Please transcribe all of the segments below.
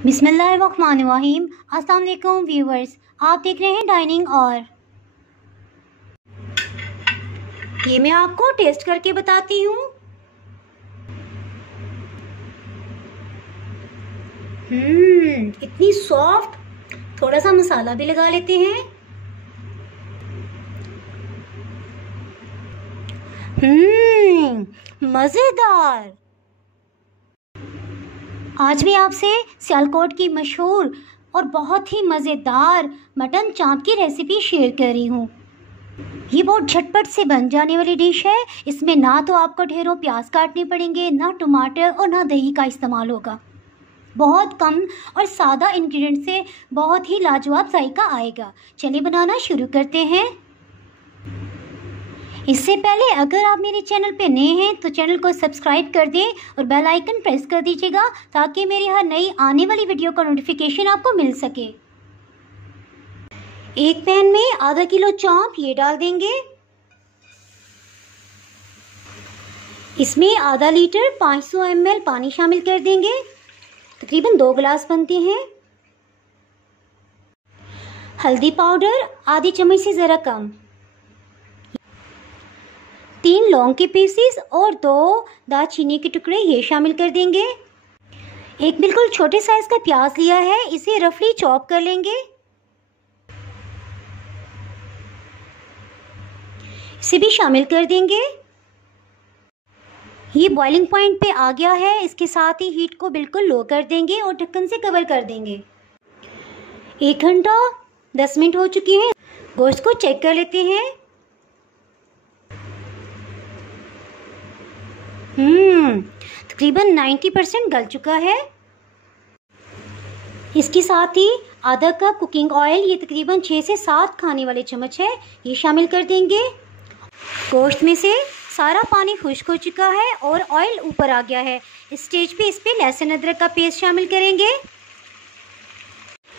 बिस्मिल्लाहिर्रहमानिर्रहीम। अस्सलाम वालेकुम व्यूवर्स, आप देख रहे हैं डाइनिंग। और ये मैं आपको टेस्ट करके बताती हूँ। इतनी सॉफ्ट। थोड़ा सा मसाला भी लगा लेते हैं। मज़ेदार। आज भी आपसे सियालकोट की मशहूर और बहुत ही मज़ेदार मटन चाँप की रेसिपी शेयर कर रही हूँ। ये बहुत झटपट से बन जाने वाली डिश है। इसमें ना तो आपको ढेरों प्याज काटने पड़ेंगे, ना टमाटर और ना दही का इस्तेमाल होगा। बहुत कम और सादा इंग्रेडिएंट से बहुत ही लाजवाब जायका आएगा। चलिए बनाना शुरू करते हैं। इससे पहले अगर आप मेरे चैनल पे नए हैं तो चैनल को सब्सक्राइब कर दें और बेल आइकन प्रेस कर दीजिएगा ताकि मेरी हर नई आने वाली वीडियो का नोटिफिकेशन आपको मिल सके। एक पैन में आधा किलो चाँप ये डाल देंगे। इसमें आधा लीटर 500 ml पानी शामिल कर देंगे। तकरीबन 2 गिलास बनते हैं। हल्दी पाउडर आधी चम्मच से ज़रा कम, 3 लौंग के पीसीस और 2 दालचीनी के टुकड़े ये शामिल कर देंगे। एक बिल्कुल छोटे साइज का प्याज लिया है, इसे रफली चॉप कर लेंगे। इसे भी शामिल कर देंगे। ये बॉइलिंग पॉइंट पे आ गया है। इसके साथ ही हीट को बिल्कुल लो कर देंगे और ढक्कन से कवर कर देंगे। 1 घंटा 10 मिनट हो चुकी हैं। गोश्त को चेक कर लेते हैं। तकरीबन 90% गल चुका है। इसके साथ ही आधा कप कुकिंग ऑयल, ये तकरीबन 6 से 7 खाने वाले चम्मच है, ये शामिल कर देंगे। गोश्त में से सारा पानी खुश्क हो चुका है और ऑयल ऊपर आ गया है। इस स्टेज पे इस पे लहसुन अदरक का पेस्ट शामिल करेंगे।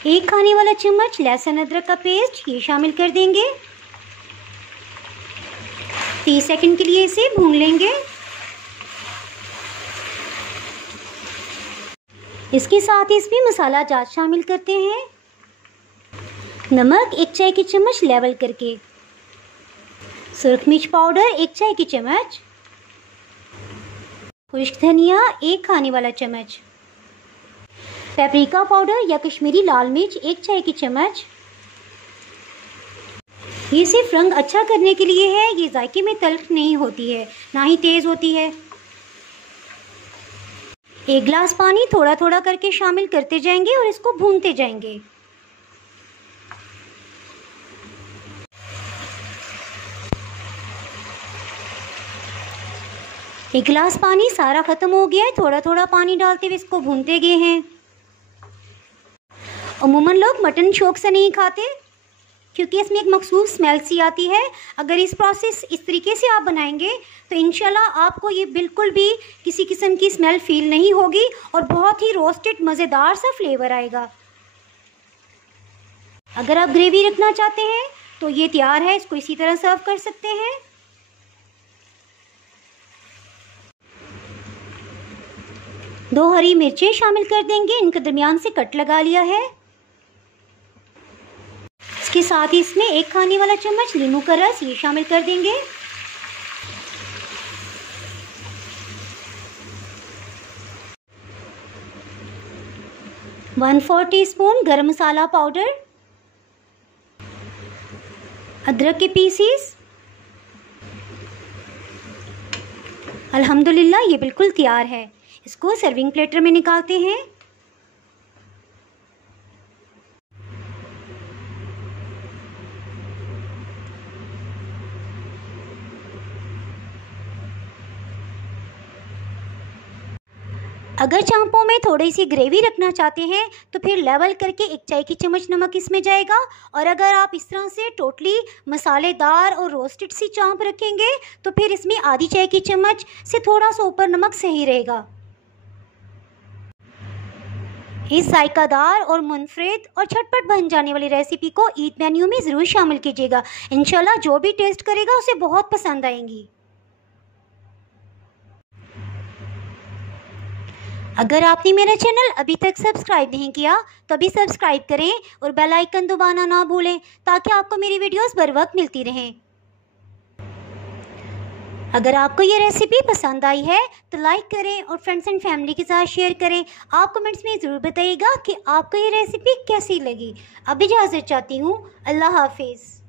1 खाने वाला चम्मच लहसुन अदरक का पेस्ट ये शामिल कर देंगे। 30 सेकंड के लिए इसे भून लेंगे। इसके साथ ही इसमें मसाला जात शामिल करते हैं। नमक 1 चाय की चम्मच लेवल करके, सुर्ख मिर्च पाउडर 1 चाय की चम्मच, खुश्क धनिया 1 खाने वाला चम्मच, पेपरिका पाउडर या कश्मीरी लाल मिर्च 1 चाय की चम्मच। ये सिर्फ रंग अच्छा करने के लिए है, ये जायके में तल्ख नहीं होती है, ना ही तेज़ होती है। 1 गिलास पानी थोड़ा थोड़ा करके शामिल करते जाएंगे और इसको भूनते जाएंगे। एक गिलास पानी सारा ख़त्म हो गया है। थोड़ा थोड़ा पानी डालते हुए इसको भूनते गए हैं। अमूमन लोग मटन शौक से नहीं खाते क्योंकि इसमें एक मखसूस स्मेल सी आती है। अगर इस प्रोसेस इस तरीके से आप बनाएंगे तो इंशाल्लाह आपको ये बिल्कुल भी किसी किस्म की स्मेल फील नहीं होगी और बहुत ही रोस्टेड मज़ेदार सा फ्लेवर आएगा। अगर आप ग्रेवी रखना चाहते हैं तो ये तैयार है, इसको इसी तरह सर्व कर सकते हैं। दो हरी मिर्चें शामिल कर देंगे, इनके दरमियान से कट लगा लिया है। इसके साथ ही इसमें 1 खाने वाला चम्मच नींबू का रस ये शामिल कर देंगे। वन 1/4 टीस्पून गरम मसाला पाउडर, अदरक के पीसीस। अल्हम्दुलिल्लाह ये बिल्कुल तैयार है। इसको सर्विंग प्लेटर में निकालते हैं। अगर चांपों में थोड़ी सी ग्रेवी रखना चाहते हैं तो फिर लेवल करके 1 चाय की चम्मच नमक इसमें जाएगा। और अगर आप इस तरह से टोटली मसालेदार और रोस्टेड सी चांप रखेंगे तो फिर इसमें आधी चाय की चम्मच से थोड़ा सा ऊपर नमक सही रहेगा। इस जायकादार और मुनफरिद और झटपट बन जाने वाली रेसिपी को ईद मेन्यू में ज़रूर शामिल कीजिएगा। इंशाल्लाह जो भी टेस्ट करेगा उसे बहुत पसंद आएंगी। अगर आपने मेरा चैनल अभी तक सब्सक्राइब नहीं किया तो अभी सब्सक्राइब करें और बेल आइकन दबाना ना भूलें ताकि आपको मेरी वीडियोस बर वक्त मिलती रहें। अगर आपको ये रेसिपी पसंद आई है तो लाइक करें और फ्रेंड्स एंड फैमिली के साथ शेयर करें। आप कमेंट्स में ज़रूर बताइएगा कि आपको ये रेसिपी कैसी लगी। अब इजाज़त चाहती हूँ। अल्लाह हाफिज़।